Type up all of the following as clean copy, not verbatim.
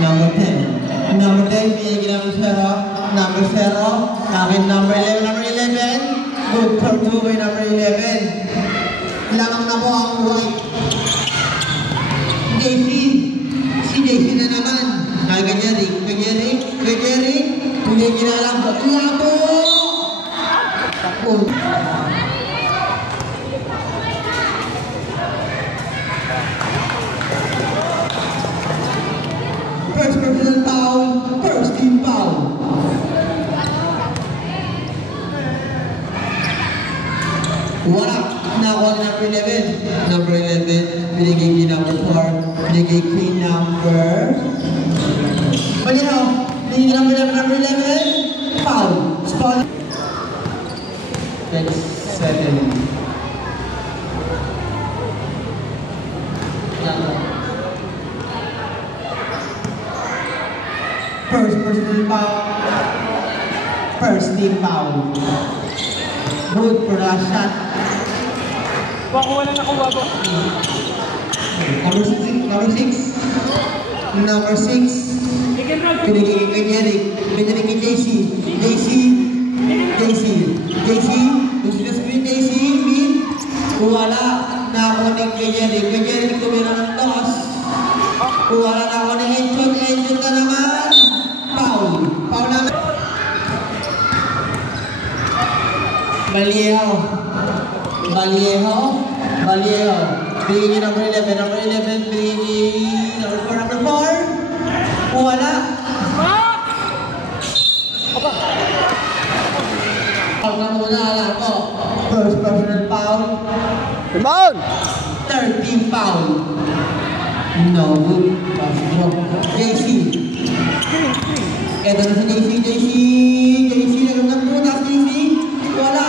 Number 10. Number 10, binigyan namin zero. Number 0. Akin number 11. Number 11. Good for 2 by number 11. Lamang na po ang white. JC. Si JC na naman. Kaganyari. Binigyan na lang po. Labo! First personal foul, first team foul. Wala. Nakuha ni number 11. Number 11, binigay kay number 4. Binigay kay number... Malinaw. Binigay number 11. Foul. Spot. Next, 7. First personal foul. First team foul. Good for last shot. Wala na nakuha ko. Number 6. Number 6. Binigay kay Eric. Binigay kay JC. Gusto na screen JC. Wala. Nakuha ni kay Eric. Kay Eric tumira ng toss. Wala na ako ni Enchot. Enchot na naman. Foul naman. Vallejo. Binigay number 11. Number 11. Binigay number 4. Wala. Foul na muna. Alam ko. First personal foul. Rebound! Third team foul. No good. JC. Ito na si JC. Nagandang punas, JC. Wala.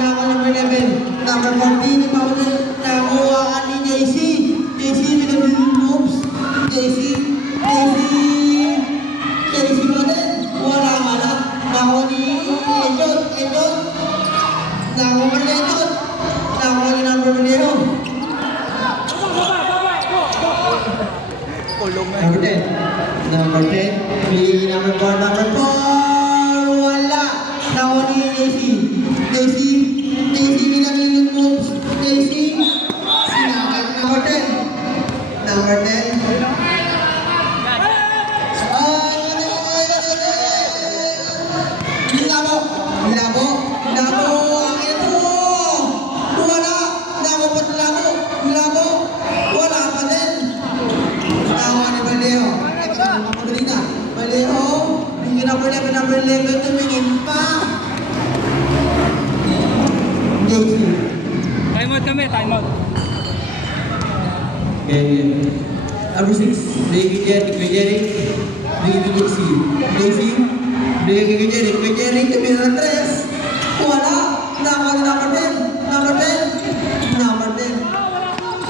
Nakuha number 11. Number 14. Nakuha ni JC. JC with the moves. JC pa din. Wala. Nakuha ni Enchot. Nakuha ni Enchot. Nakuha ni number 10. Number 10. Play number 4. Number 4. Wala. Nakuha ni JC binagin yung moves. JC. Sinakal. Number 10. Number 10. Labo. Ang ito. Wala. Labo. Wala pa din. Nakuha ni Vallejo. Vallejo. Bigyan number 11. Tumingin pa. JC. Time out. Okay. Number 6. Bigyan kay Jeric. Bigyan kay JC. Bigyan kay Jeric. Tumingin na 3. Wala. Nakuha ni number 10. Number 10.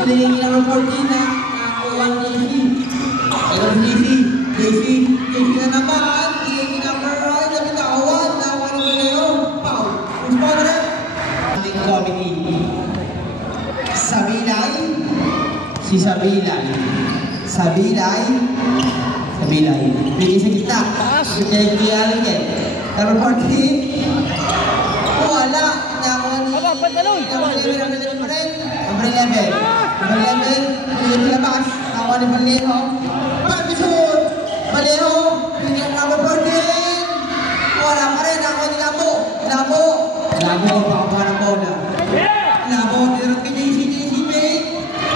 Bigyan kay number 14 na. Nakuha ni JC na naman. Bigyan kay number 8 na bitawan. Nakuha ni Vallejo. Foul. Responder. Ating committee. Sabilay. Si Sabilay. Bigay sa gitna. Bigay kay number 14. Wala. Nakuha ni number 11. Bigay sa labas. Nakuha ni Vallejo. Pag-isod. Vallejo. Bigay number 14. Wala pa rin. Nakuha ni Labo. Pakakuha ng bola. Labo. Dirot kay JC Bay.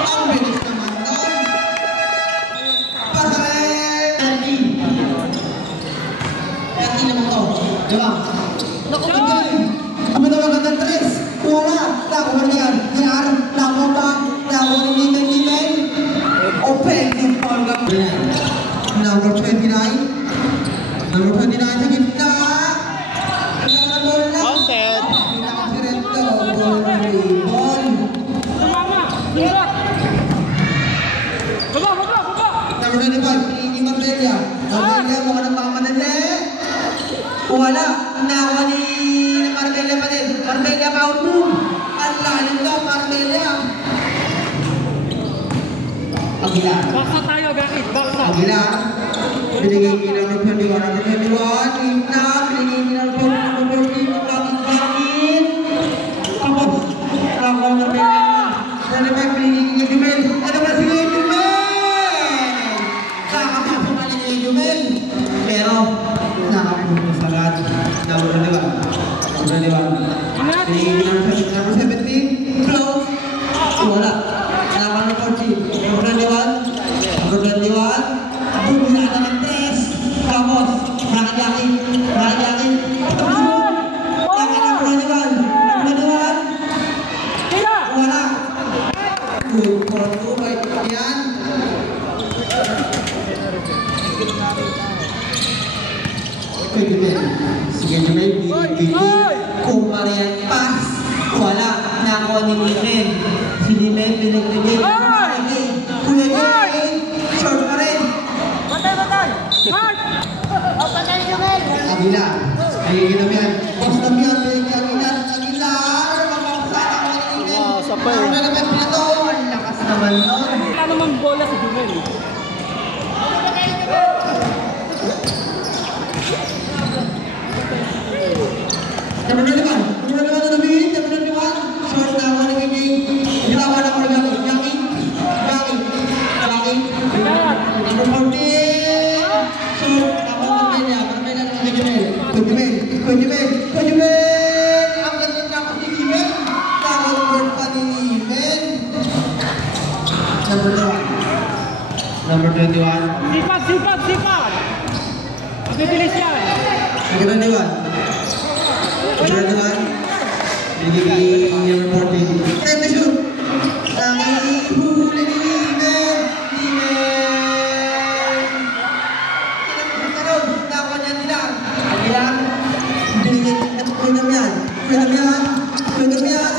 Ang bilis naman doon. Perfect. 30 naman to. Diba? Kami na lang ng 3. Wala. Nakuha niya. Nakuha pa. Nakuha ni Limen. Open yung ball. Number 29 sa gitna. Counted. Number 25, pinili Marbella. Marbella, mukha ng pakamanali. Wala. Nakuha ni Marbella pa din. Marbella, foul move. Ang lalim daw, Marbella. Aguilar. Baksa tayo, Gakit. Baksa. Aguilar. Binigay niya ng 21, number 21. Ina, binigay niya ng 14, bakit? Tapos, ako na pera. Sana may binigay niya Jumel. Ano ba si Jumel? Kakapasok ka ni Jumel. Pero, nakapunta sa lahat. Number 21. Binigay niya ng 17. Close. Wala. Number 14. Number 21. Number 21. Bumila na ng 3. Tapos, nakagyakin. Wala. Good for 2 by yan. Sige, Jumel. Kung marian pass, wala. Nako ni Nimen. Si Nimen, pinagbigay. Kuya Jay, short pa rin. Batay! Mark! O, patay Jumel! Agila. Ayun na yan. Boss na yan. Agila. Mapapasada ko ni Nimen. Sapay. Ano naman pinato? Lakas naman nun. Wala namang bola si Jumel. Number 21 na namin. Number 21. Short na ako nagiging. Ginawa na ako nagiging. Gangin. Number 14. Short. Ako namin niya. Marami na naman Jumel. Ang ganda na ako ni Nimen. Nakaward pa ni Nimen. Number 2. Number 21. Sipag! Bibilis yan! Number 21. Binigay number 14. Time to shoot! Nakihuli ni Nimen! Nakuha niya nila. Agilang. Binigay at Kuya Damian. Sa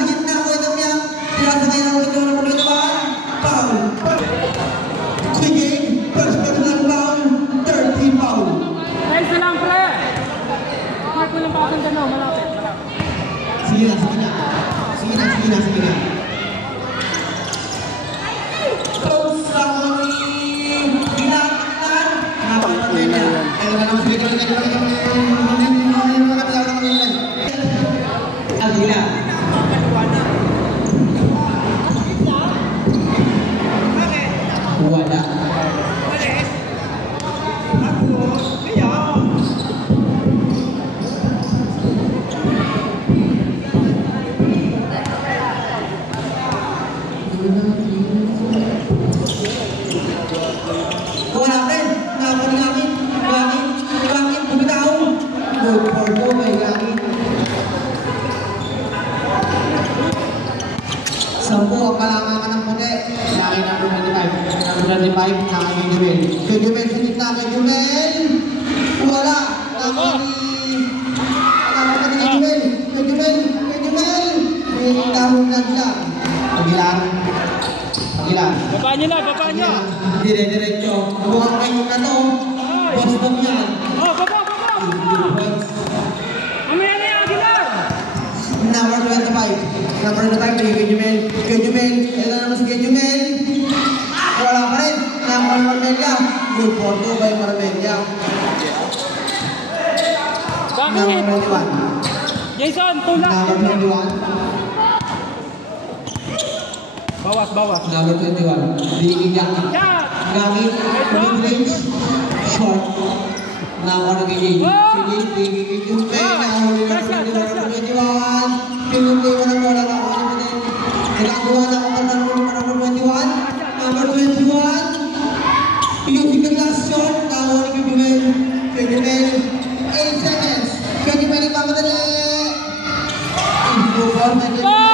gitna, Kuya Damian. Tirasa kayo ng ito ng Kuya Damian. Foul. Sige, first personal foul. 13 foul. Dahil sa lang, pre! Mark mo lang pa kasang gano'n, malapit. Sige na. Close lang mo ni Ginatan. Napapatay na. Ito na lang. Agila. Wala. Good for 2 by Gangin. 10 ang kalangan ng puti. Gangin number 25. Number 25, nakagay Jumel. Kay Jumel, sunit na kay Jumel. Wala. Nakapatid kay Jumel. Kay Jumel. May kahong naglang. Agilan. Baba nyo! Dire-diretso. Buwang kayo na to. Boss bong yan. Oh, baba! Mamaya na yung Aguilar! Number 25. Number 25, kay Jumel. Ito naman si kay Jumel. Wala pa rin. Number Marbella. Good for 2 by Marbella. Number 21. Jason, tulak! Number 21. Bawas! Number 21. Biging Gangin. Shot! Gangin. Mid-range. Short. Number 21. Biging Jumel. Nahuli na number 21. Pinuli mo na bola na ako. Nagagawa na ako ng number 21. Number 21. Yung biglang last shot. Nahuli kay Jumel. 8 seconds. Kay Jumel ipapatali. Improve on.